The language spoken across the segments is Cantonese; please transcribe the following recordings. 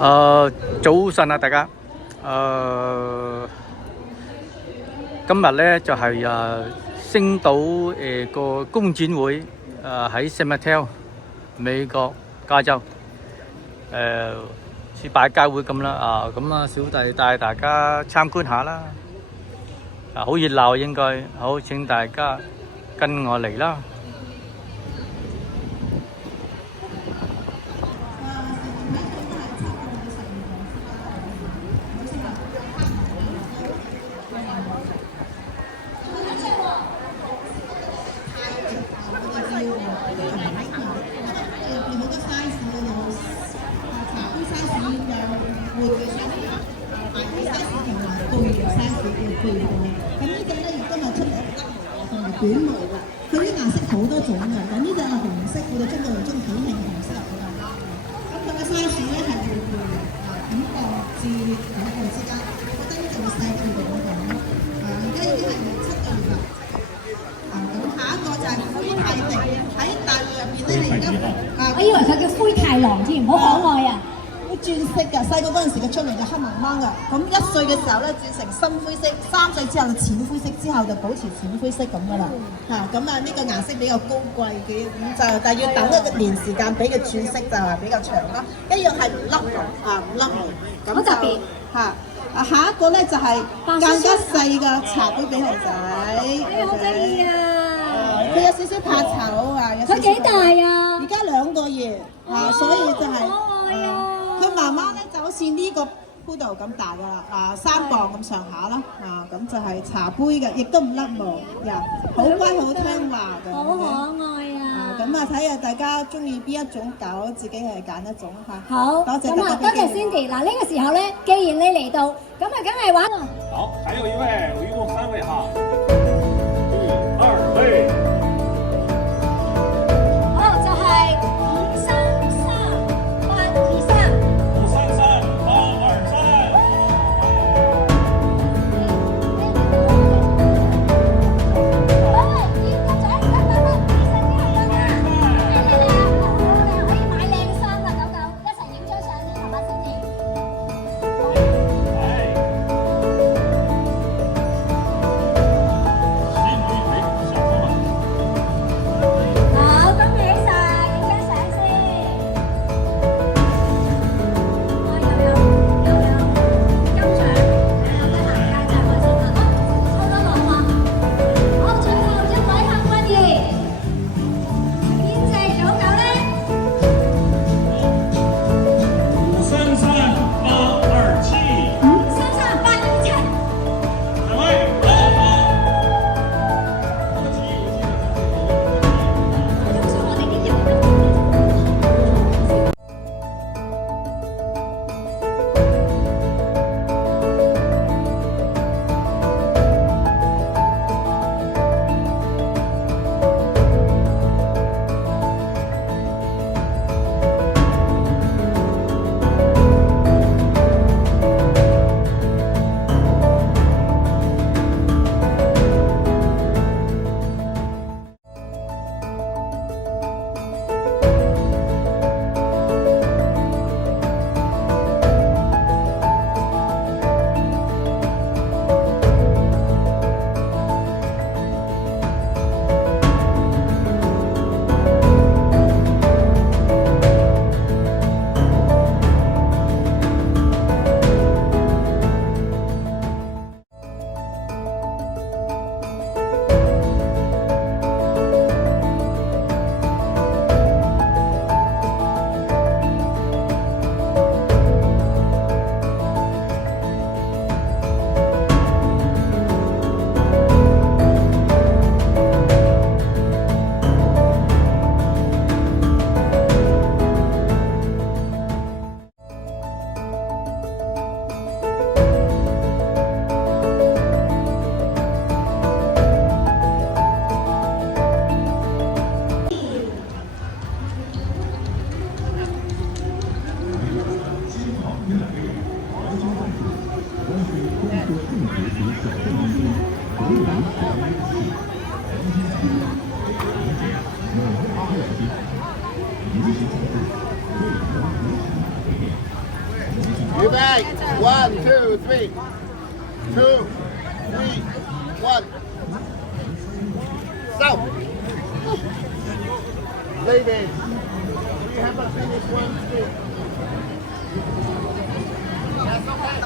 早晨啊，大家。今日咧就係星島個工展會喺 San Mateo 美國加州似拜街會咁啦咁小弟帶大家參觀下啦。好熱鬧應該，好請大家跟我嚟啦。短毛嘅，佢啲顏色好多種嘅。咁呢隻係紅色，我哋中國人中意喜慶紅色嚟嘅。咁佢嘅 size 咧係會5磅至5磅之間，我覺得呢隻會細啲嘅5磅咯。而家已經係7個月啦。咁下一個就係灰泰迪，喺大陸入邊咧，你而家我以為佢叫灰太狼添，好可愛啊！轉色㗎，細個嗰陣時嘅出嚟就黑掹掹㗎，咁1歲嘅時候咧轉成深灰色，3歲之後就淺灰色，之後就保持淺灰色咁㗎啦。咁呢個顏色比較高貴嘅，咁但係要等一個年時間俾佢轉色就係比較長啦。一樣係唔甩毛，咁好特別下一個咧就係更加細嘅茶杯比熊仔，好得意啊！佢有少少怕醜啊，佢幾大啊？而家2個月所以就係。可愛啊！佢媽媽咧就好似呢個 poodle 咁大㗎啦，3磅咁上下啦，咁就係茶杯嘅，亦都唔甩毛，好乖好聽話嘅，好可愛啊！咁睇下大家中意邊一種狗，自己係揀一種嚇。好，多謝咁多謝 Cindy。嗱呢個時候咧，既然你嚟到，咁梗係玩。好，還有一位，我一共3位哈。2位。Okay, 1, 2, 3. 2, 3, 1. Stop. Ladies, we haven't finished one stick. That's okay.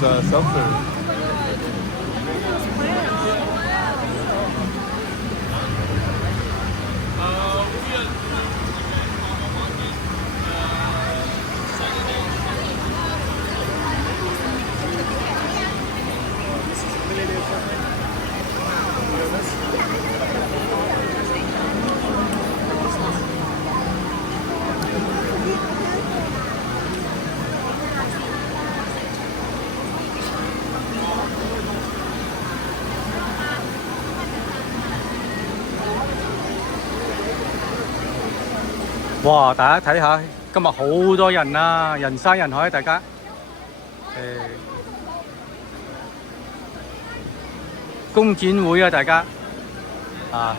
There's seltzer.哇！大家睇下，今日好多人啊，人山人海，大家工展會啊，大家啊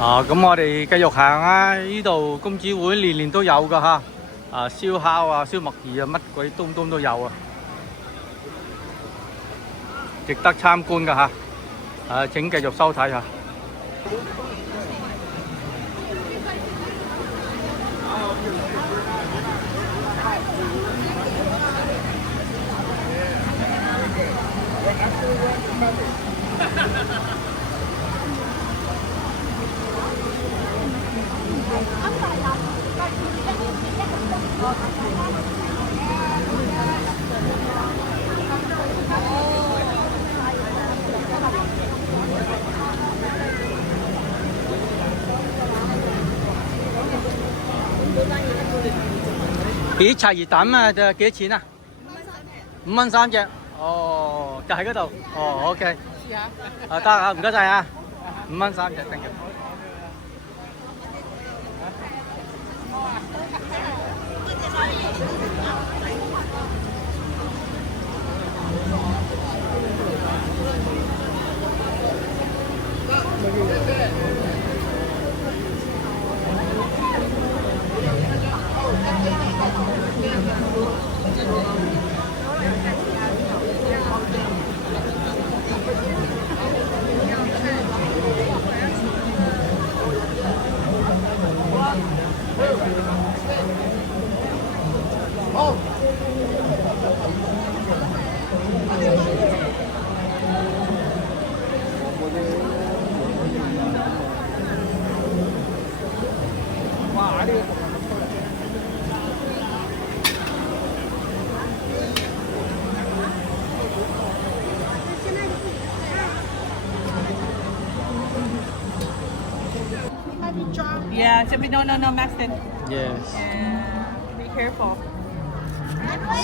咁我哋繼續行啊！呢度工展會年年都有㗎嚇，燒烤啊、燒麥兒啊，乜鬼東東都有啊，值得參觀㗎嚇。請繼續收睇下。啲茶葉蛋啊，就幾多錢啊？5蚊3隻。哦，就喺嗰度。哦 ，OK。試下。得啊，唔該晒啊。5蚊3隻，thank you。Yeah, so we don't know Maxton. Yes. Yeah, be careful.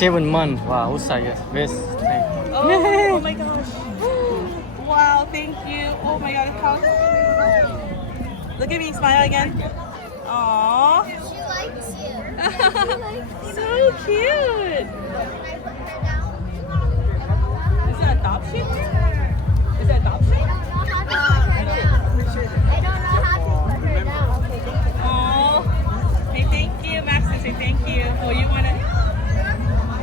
7 months， 哇，好細嘅 ，best。 Oh my gosh. Wow, thank you. Oh my god, how... Look at me, smile again. Aww. She likes you. So cute. Is it adoption? Is it adoption? I don't know how to put her down. Aww. Hey, thank you, Max. Say thank you. Oh, you wanna...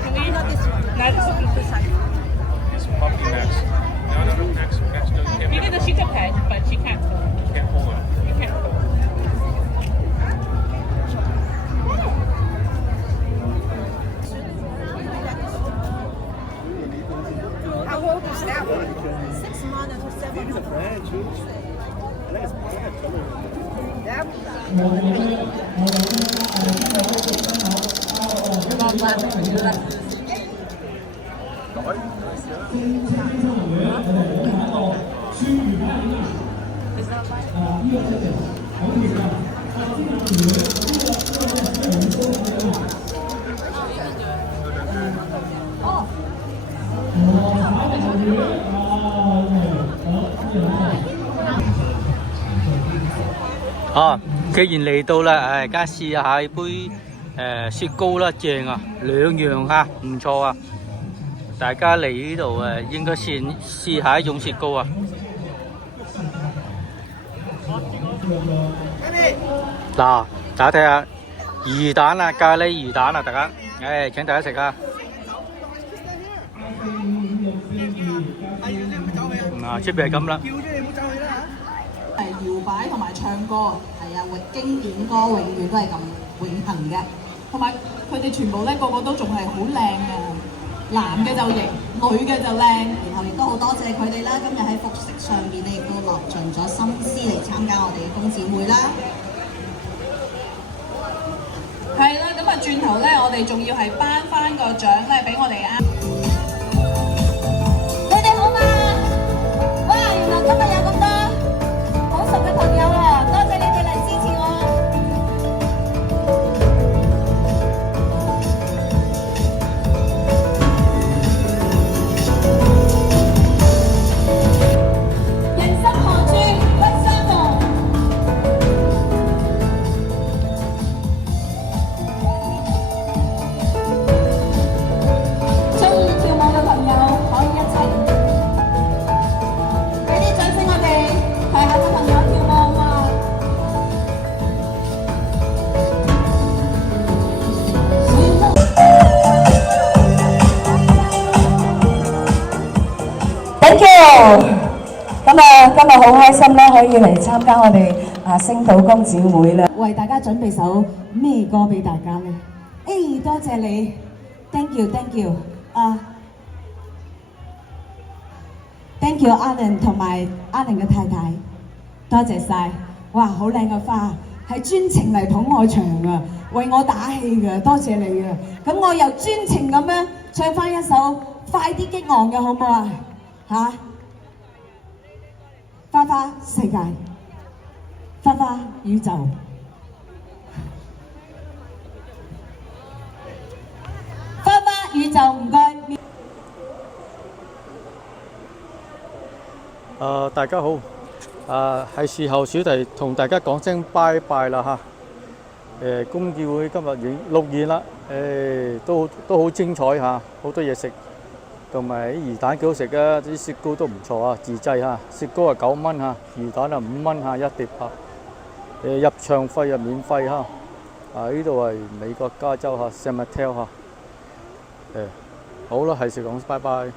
Can we... Not this one. Not this one. This side. It's puppy next. No, next. No, you can't. Because she can pet, but she can't. You can't pull it. You can't. How old is that one? 6 months to 7 months.既然嚟到啦，而家試下杯雪糕啦，正啊，2樣嚇，唔錯啊！大家嚟呢度應該試下一種雪糕啊！嗱，大家睇下魚蛋啊，咖喱魚蛋啊，大家，請大家食啊！出邊係咁啦。搖擺同埋唱歌，係啊，經典歌永遠都係咁永恆嘅，同埋佢哋全部咧個個都仲係好靚嘅，男嘅就型，女嘅就靚，然後亦都好多謝佢哋啦，今日喺服飾上面咧亦都落盡咗心思嚟參加我哋嘅工展會啦。係啦，咁啊轉頭咧，我哋仲要係頒翻個獎咧俾我哋啊！你哋好嘛？哇！原來今日有咁多好熟嘅朋友啊！多謝你哋嚟支持我。人生何處不相逢？中意跳舞嘅朋友可以一齊俾啲掌聲我哋台下嘅朋友跳舞啊！Thank you。今日好開心咧，可以嚟參加我哋星島工展會啦。為大家準備首咩歌俾大家呢？多謝你 ，thank you，thank you，thank you Alan 同埋 Alan 嘅太太，多謝晒。哇，好靚嘅花，係專程嚟捧我場啊，為我打氣嘅，多謝你啊！咁我又專程咁樣唱翻一首快啲激昂嘅好唔好啊？嚇！花花世界，花花宇宙。花花宇宙，唔該。大家好，係時候小弟同大家講聲拜拜啦嚇。工展會今日錄演啦，都好精彩嚇，好多嘢食，同埋啲魚蛋幾好食啊，啲雪糕都唔錯啊，自製嚇，雪糕9蚊嚇，魚蛋5蚊嚇一碟嚇。入場費免費嚇。呢度係美國加州嚇 San Mateo 嚇。好啦，係時講拜拜。